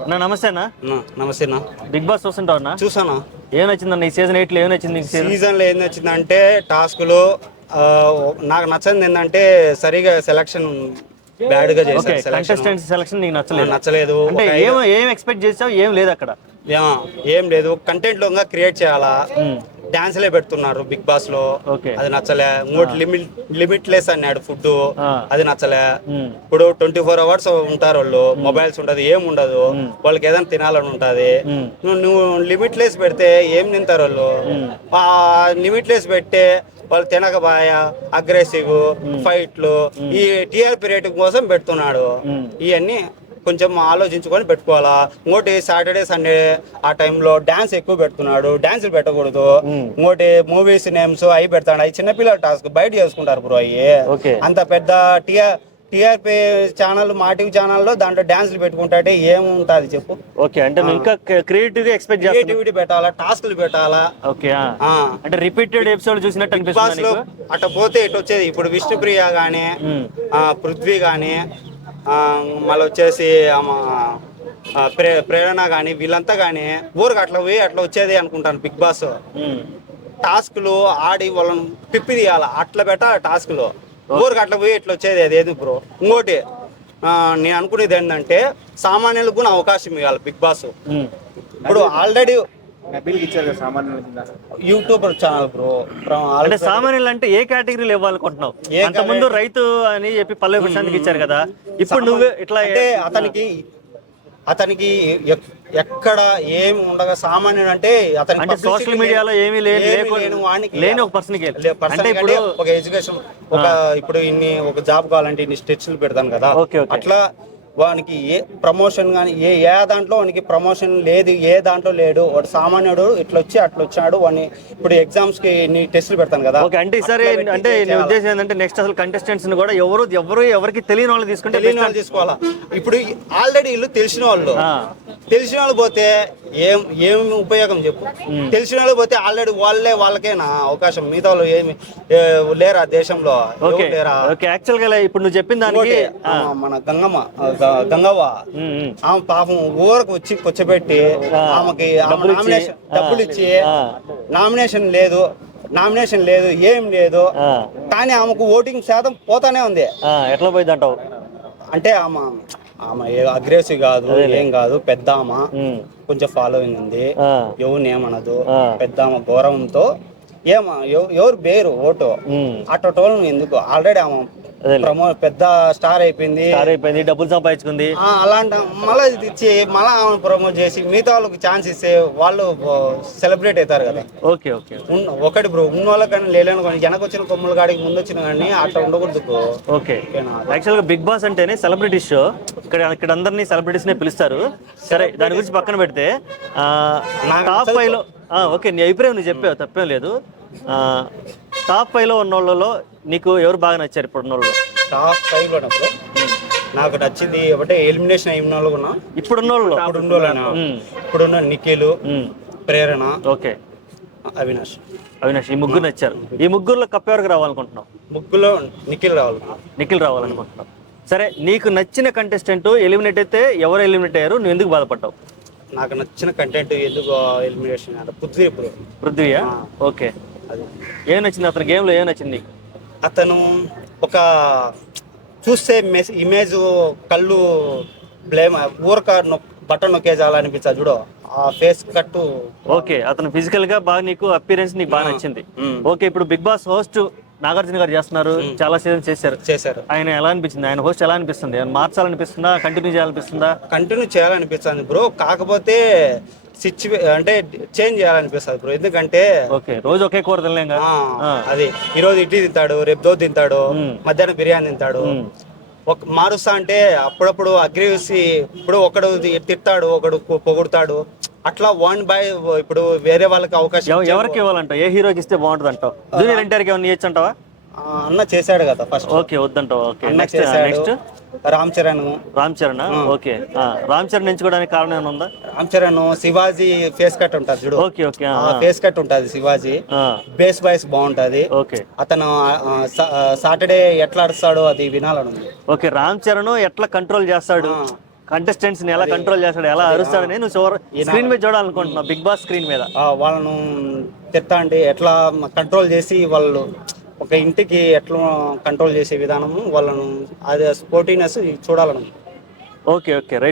అన్న నమస్తే అన్న. నమస్తే అన్న. బిగ్ బాస్ చూస్తుంటావు అన్న? చూసానా. ఏం నచ్చిందన్న ఈ సీజన్ 8 లో? ఏం నచ్చింది సీజన్ లో ఏం నచ్చిందంటే టాస్కులు నాకు నచ్చింది ఏంటంటే సరిగా సెలక్షన్ బ్యాడ్ గా చేశారు. కంటెస్టెంట్స్ సెలక్షన్ నీకు నచ్చలేదు. అంటే ఏం ఎక్స్పెక్ట్ చేసావు? ఏం లేదు అక్కడ. ఏం లేదు. కంటెంట్ లో క్రియేట్ చేయాలా, డాన్స్లే పెడుతున్నారు బిగ్ బాస్ లో, అది నచ్చలే. ఇంకోటి లిమిట్లెస్ అన్నాడు ఫుడ్, అది నచ్చలే. ఇప్పుడు 24 hours ఉంటారు వాళ్ళు, మొబైల్స్ ఉండదు, ఏం ఉండదు. వాళ్ళకి ఏదైనా తినాలని ఉంటది. నువ్వు లిమిట్లెస్ పెడితే ఏం తింటారు వాళ్ళు? లిమిట్లెస్ పెట్టే వాళ్ళు తినకబాయా అగ్రెసివ్ ఫైట్లు, ఈ టీఆర్పీ రేటింగ్ కోసం పెడుతున్నాడు. ఇవన్నీ కొంచెం ఆలోచించుకొని పెట్టుకోవాలా. ఇంకోటి సాటర్డే సండే ఆ టైంలో డాన్స్ ఎక్కువ పెడుతున్నాడు, డాన్సులు పెట్టకూడదు. ఇంకోటి మూవీస్ నేమ్స్ అవి పెడతాడు, అవి చిన్నపిల్లల టాస్క్, బయట చేసుకుంటారు బ్రో. అవి అంత పెద్ద టీఆర్పీ ఛానల్, మా టీవీ ఛానల్లో దాంట్లో డాన్సులు పెట్టుకుంటే ఏముంటది చెప్పు? ఓకే, అంటే నువ్వు ఇంకా క్రియేటివ్ గా ఎక్స్పెక్ట్ చేస్తావు. క్రియేటివిటీ పెట్టాలా, టాస్క్లు పెట్టాలా. ఓకే, అంటే రిపీటెడ్ ఎపిసోడ్ చూసినట్టు అనిపిస్తుంది నీకు? అట్ట పోతే ఇటు వచ్చేది. ఇప్పుడు విష్ణుప్రియ గానీ, పృథ్వీ గానీ, మళ్ళీ వచ్చేసి ప్రేరణ గానీ, వీళ్ళంతా గానీ ఊరికి అట్లా పోయి అట్లా వచ్చేది అనుకుంటాను. బిగ్ బాస్ టాస్క్లు ఆడి వాళ్ళని పిప్పి తీయాల, అట్లా పెట్టాలి టాస్క్లు. ఊరికి అట్లా పోయి ఇట్లా వచ్చేది అదేది బ్రో. ఇంకోటి నేను అనుకునేది ఏంటంటే సామాన్యులకు కూడా అవకాశం ఇవ్వాలి బిగ్ బాస్. ఇప్పుడు ఆల్రెడీ యూట్యూబర్ ఛానల్ బ్రో. అంటే సామాన్యులు అంటే ఏ కేటగిరీలో ఇవ్వాలనుకుంటున్నావు? అంతకుముందు రైతు అని చెప్పి పల్లవి ప్రశాంత్కి ఇచ్చారు కదా, ఇప్పుడు నువ్వు ఇట్లా అంటే అతనికి ఎక్కడ ఏమి ఉండగా సామాన్యుడు అంటే అతనికి సోషల్ మీడియాలో ఏమీ లేని ఒక పర్సన్ అంటే ఇప్పుడు ఒక ఎడ్యుకేషన్, ఇప్పుడు ఒక జాబ్ కావాలంటే ఇన్ని స్టెప్స్లు పెడతాను కదా, అట్లా వానికి ఏ ప్రమోషన్ కానీ ఏ దాంట్లో వానికి ప్రమోషన్ లేదు, ఏ దాంట్లో లేడు. వాడు సామాన్యుడు ఇట్లా వచ్చి అట్లా వచ్చాడు. వాడిని ఇప్పుడు ఎగ్జామ్స్ కి టెస్టులు పెడతాను కదా. అంటే సరే, అంటే నీ ఉద్దేశం ఏంటంటే నెక్స్ట్ అసలు కంటెస్టెంట్స్ కూడా ఎవరికి తెలియని వాళ్ళు తీసుకోవాలా. ఇప్పుడు ఆల్రెడీ వీళ్ళు తెలిసిన వాళ్ళు పోతే ఏం ఉపయోగం చెప్పు? తెలిసిన వాళ్ళు పోతే ఆల్రెడీ వాళ్ళకేనా అవకాశం? మిగతా వాళ్ళు ఏమి లేరా దేశంలో? యాక్చువల్ గా ఇప్పుడు నువ్వు చెప్పిన దానికి మన గంగవ్వ ఆమె పాపం ఊరకు వచ్చి కూర్చోబెట్టి ఆమెకి డబ్బులు ఇచ్చి నామినేషన్ లేదు, ఏం లేదు. కానీ ఆమెకు ఓటింగ్ శాతం పోతానే ఉంది. ఎట్లా పోయింది అంటావు? అంటే ఆమె అగ్రెసివ్ కాదు, ఏం కాదు. పెద్ద ఆమె కొంచెం ఫాలోయింగ్ ఉంది, ఎవరిని ఏమనదు. పెద్ద ఆమె గౌరవంతో ఎవరు బేరు ఓటు అట్టోటోళ్ళు ఎందుకు? ఆల్రెడీ ఆమె పెద్ద స్టార్ అయిపోయింది, డబ్బులు సంపాదించుకుంది. అలాంటి మళ్ళీ ఇచ్చి మళ్ళీ ఆమె ప్రమోట్ చేసి మిగతా వాళ్ళకి ఛాన్స్ ఇస్తే వాళ్ళు సెలబ్రేట్ అవుతారు కదా. ఒకటి బ్రో, ఉన్న వాళ్ళకన్నా లేలేను కానీ వెనక వచ్చిన కొమ్మల కాడికి ముందు వచ్చిన కానీ అట్లా ఉండకూడదు. ఓకే, యాక్చువల్ గా బిగ్ బాస్ అంటేనే సెలబ్రిటీ షో. ఇక్కడ అందరినీ సెలబ్రిటీస్ నే పిలుస్తారు. సరే, దాని గురించి పక్కన పెడితే టాప్ 5 లో ఓకే, నీ అభిప్రాయం నువ్వు చెప్పావు, తప్పేం లేదు. టాప్ 5 లో ఉన్న వాళ్ళలో నీకు ఎవరు బాగా నచ్చారు? ఇప్పుడు ఉన్న వాళ్ళు టాప్ 5 లో నాకు నచ్చింది ఒకటే ఎలిమినేషన్ అయిన వాళ్ళు కూడా. ఇప్పుడున్న నిఖిల్, ప్రేరణ, ఓకే, అవినాష్, ఈ ముగ్గురు నచ్చారు. ఈ ముగ్గురులో కప్ ఎవరికి రావాలనుకుంటున్నావు? ముగ్గురులో నిఖిల్ రావాలనుకుంటున్నావు. సరే, నీకు నచ్చిన కంటెస్టెంట్ ఎలిమినేట్ అయితే ఎవరు ఎలిమినేట్ అయ్యారు? నువ్వు ఎందుకు బాధపడ్డావు? నాకు నచ్చిన కంటెంట్ ఎందుకు ఎలిమినేషన్ అంటే పృథ్వీయా? ఓకే, ఏం నచ్చింది అతని గేమ్ లో? ఏం నచ్చింది? అతను ఒక చూస్తే ఇమేజ్ కళ్ళు బ్లేమ్ ఊరక బటన్ నొక్కేజాలనిపించా చూడు, ఆ ఫేస్ కట్టు. ఓకే, అతను ఫిజికల్ గా బాగా నీకు అపియరెన్స్ నీకు బాగా నచ్చింది. ఓకే, ఇప్పుడు బిగ్ బాస్ హోస్ట్ నాగార్జున గారు చేస్తున్నారు, చాలా సీజన్ చేశారు. ఆయన ఎలా అనిపించింది? ఆయన హోస్ట్ ఎలా అనిపిస్తుంది? ఆయన మార్చాలనిపిస్తుందా, కంటిన్యూ చేయాలనిపిస్తుందా? కంటిన్యూ చేయాలనిపిస్తుంది బ్రో, కాకపోతే అంటే చేంజ్ చేయాలనిపిస్తుంది బ్రో. ఎందుకంటే రోజు ఒకే కూర తినలేం కదా. అది ఈ రోజు ఇడ్లీ తింటాడు, రేపు దోశ తింటాడు, మధ్యాహ్నం బిర్యానీ తింటాడు. మారుస్తా అంటే అప్పుడప్పుడు అగ్రెసివ్, ఇప్పుడు ఒకడు తిట్టాడు, ఒకడు పొగుడుతాడు, అట్లా వన్ బై. ఇప్పుడు వేరే వాళ్ళకి అవకాశం ఎవరికి ఇవ్వాలంట? ఏ హీరోకి ఇస్తే బాగుంటుంది అంటావు? జూనియర్ ఎన్టీఆర్కి ఏమన్నా ఇవ్వచ్చు అంటావా? అన్న చేశాడు కదా ఫస్ట్. ఓకే, వద్దంటావు. Okay, next Ram Charan. Okay, Ram Charan ఎంచుకోవడానికి కారణం ఏమైనా ఉందా? రామ్ చరణ్ శివాజీ ఫేస్ కట్ ఉంటుంది చూడు. ఓకే, ఫేస్ కట్ ఉంటుంది శివాజీ, బేస్ వాయిస్ బాగుంటది. ఓకే, అతను సాటర్డే ఎట్లా ఆడుస్తాడో అది వినాలని ఉంది. ఓకే, రామ్ చరణ్ ఎట్లా కంట్రోల్ చేస్తాడు, కంటెస్టెంట్స్ ని ఎలా కంట్రోల్ చేస్తాడు, ఎలా అరుస్తాడని నువ్వు స్క్రీన్ మీద చూడాలనుకుంటున్నావు, బిగ్ బాస్ స్క్రీన్ మీద. వాళ్ళను తిడతా అంటే ఎట్లా కంట్రోల్ చేసి వాళ్ళు ఒక ఇంటికి ఎట్లా కంట్రోల్ చేసే విధానము వాళ్ళను అది స్పోర్టివ్నెస్ చూడాలను. Okay okay right.